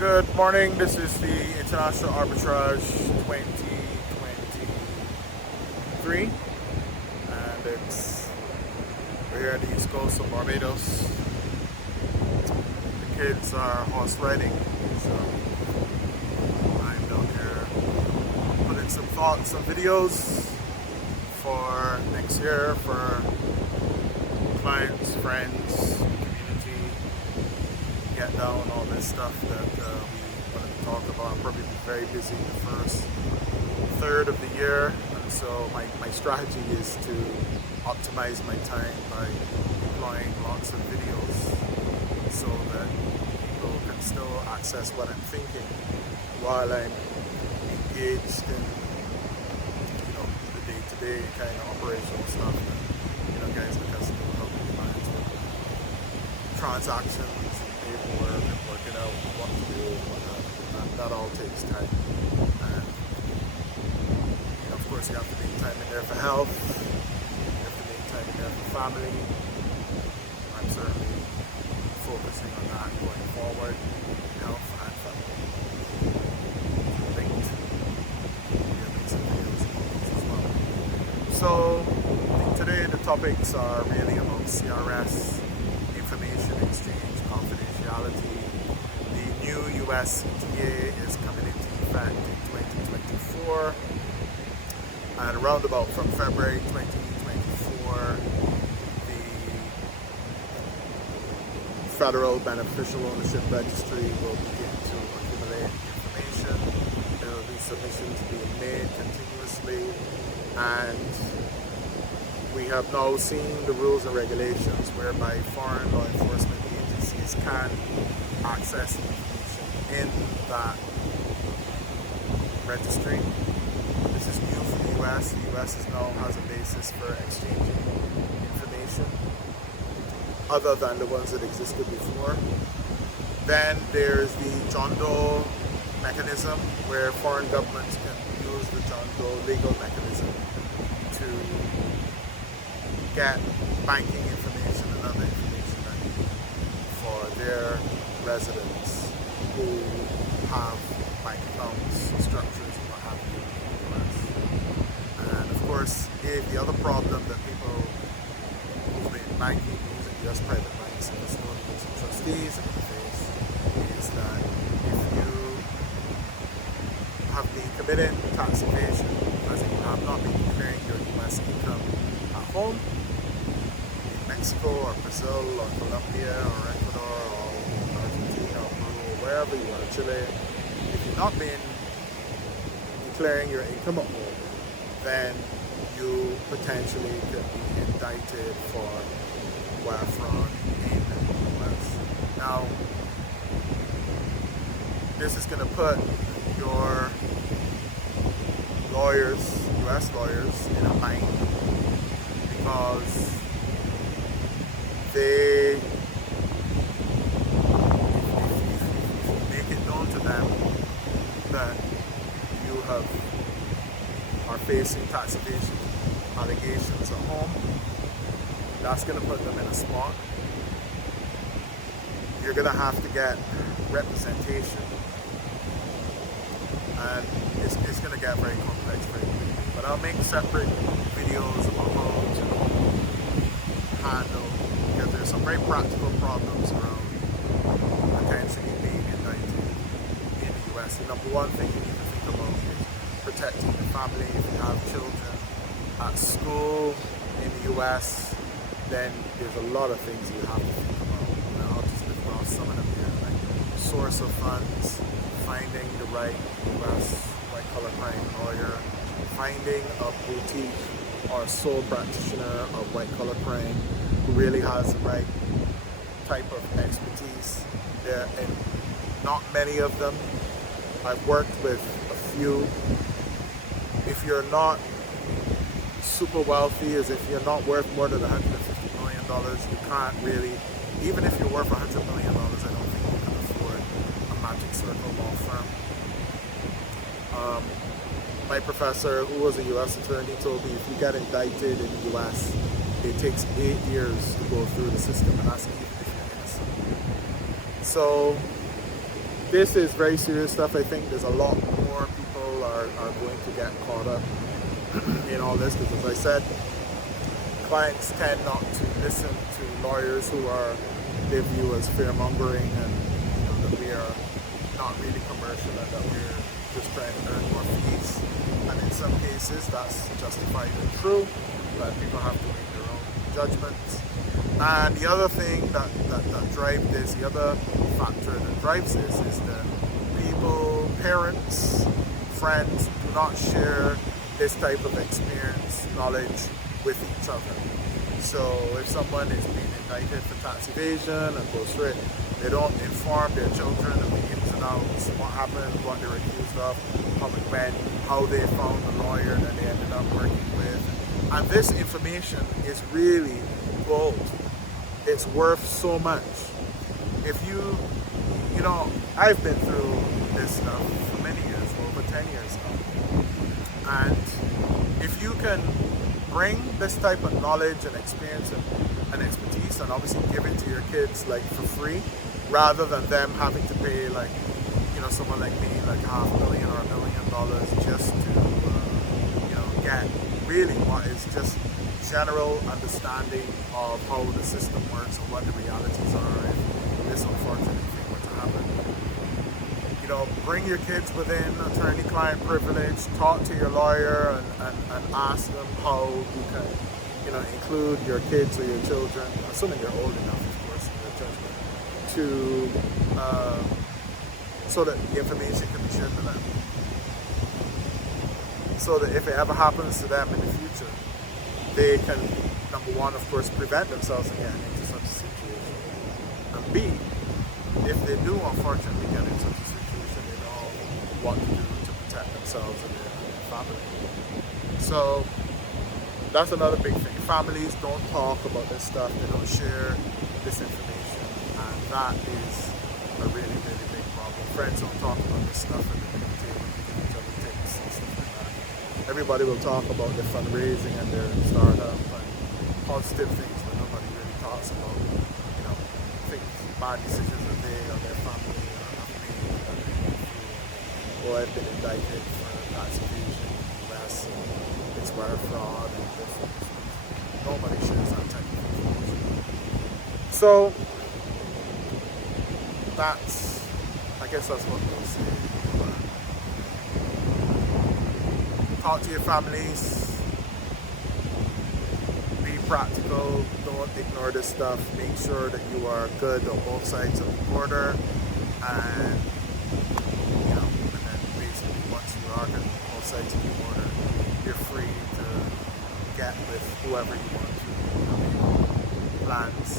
Good morning. This is the International Arbitrage 2023, and we're here at the east coast of Barbados. The kids are horse riding, so I'm down here putting some thoughts, some videos for next year for clients, friends, community. Get down all this stuff that we want to talk about. I'm probably very busy the first third of the year, and so my strategy is to optimize my time by deploying lots of videos so that people can still access what I'm thinking while I'm engaged in the day-to-day kind of operational stuff that guys like us do, helping clients with transactions, paperwork, and working out what to do and whatnot. That all takes time. And of course, you have to make time in there for health. You have to make time in there for family. I'm certainly focusing on that going forward. Health and family linked. Yeah, make some videos about those as well. So today the topics are really about CRS, information exchange, confidentiality. The new US CTA is coming into effect in 2024, and around about from February 2024, the Federal Beneficial Ownership Registry will begin to accumulate information. There will be submissions being made continuously, and we have now seen the rules and regulations whereby foreign law enforcement agencies can access information in that registry. This is new for the US. The US now has a basis for exchanging information other than the ones that existed before. Then there's the John Doe mechanism where foreign governments can use the John Doe legal mechanism to get banking information and other information that they need for their residents who have bank accounts, structures, and what have you in the US. And of course, the other problem that people who've been banking using US private banks and the custodians and trustees are going to face is that if you have been committing tax evasion, as in you have not been declaring your US income at home, Mexico or Brazil or Colombia or Ecuador or Argentina or Peru or wherever you are, Chile, if you've not been declaring your income at home, then you potentially could be indicted for wire fraud in the US. Now, this is going to put your lawyers, US lawyers, in a bind because if you make it known to them that you are facing tax evasion allegations at home, that's going to put them in a spot. You're going to have to get representation, and it's going to get very complex very quickly. But I'll make separate videos about how to handle, because there's some very practical problems around potentially being indicted in the US. The number one thing you need to think about is protecting the family. If you have children at school in the US, then there's a lot of things you have to think about. I'll just lift off some of them here, like source of funds, finding the right US white-collar crime lawyer, finding a boutique or sole practitioner of white-collar crime who really has the right type of expertise. There and not many of them. I've worked with a few. If you're not super wealthy, as if you're not worth more than $150 million, you can't really, even if you're worth $100 million, I don't think you can afford a Magic Circle law firm. My professor, who was a US attorney, told me if you get indicted in the US, it takes 8 years to go through the system, and that's even if you're innocent. So this is very serious stuff. I think there's a lot more people are going to get caught up in all this, because as I said, clients tend not to listen to lawyers who are, they view as fear-mongering, and that we are not really commercial and that we're just trying to earn more fees. And in some cases that's justified and true, but people have to make their own judgments. And the other thing that drives this, the other factor that drives this, is that people, parents, friends do not share this type of experience, knowledge with each other. So if someone is being indicted for tax evasion and goes through it, they don't inform their children of the ins and outs, what happened, what they were accused of, how it went, how they found the lawyer that they ended up working with. And this information is really gold. It's worth so much. If you know, I've been through this stuff for many years, over 10 years now. And if you can bring this type of knowledge and experience and expertise and obviously give it to your kids like for free, rather than them having to pay like, someone like me like $500,000 or $1 million just to, get really what is just general understanding of how the system works and what the realities are if this unfortunate thing were to happen. Bring your kids within attorney-client privilege, talk to your lawyer and ask them how you can, include your kids or your children, assuming they're old enough, of course, in their judgment, to, so that the information can be shared to them. So that if it ever happens to them in the future, they can, number one, of course, prevent themselves from getting into such a situation. And B, if they do unfortunately get into such a situation, they know what to do to protect themselves and their family. So that's another big thing. Families don't talk about this stuff, they don't share this information, and that is a really, really big problem. Friends don't talk about this stuff and they don't give each other tips and stuff like that. Everybody will talk about their fundraising and their startup and positive things, but nobody really talks about, things, bad decisions that they or their family have made, or have been indicted for tax evasion, less, it's wire fraud and different. Nobody shares that type of information. So I guess that's what we'll say. Talk to your families, be practical, don't ignore this stuff, make sure that you are good on both sides of the border, and then basically once you are good on both sides of the border, you're free to get with whoever you want to. Plans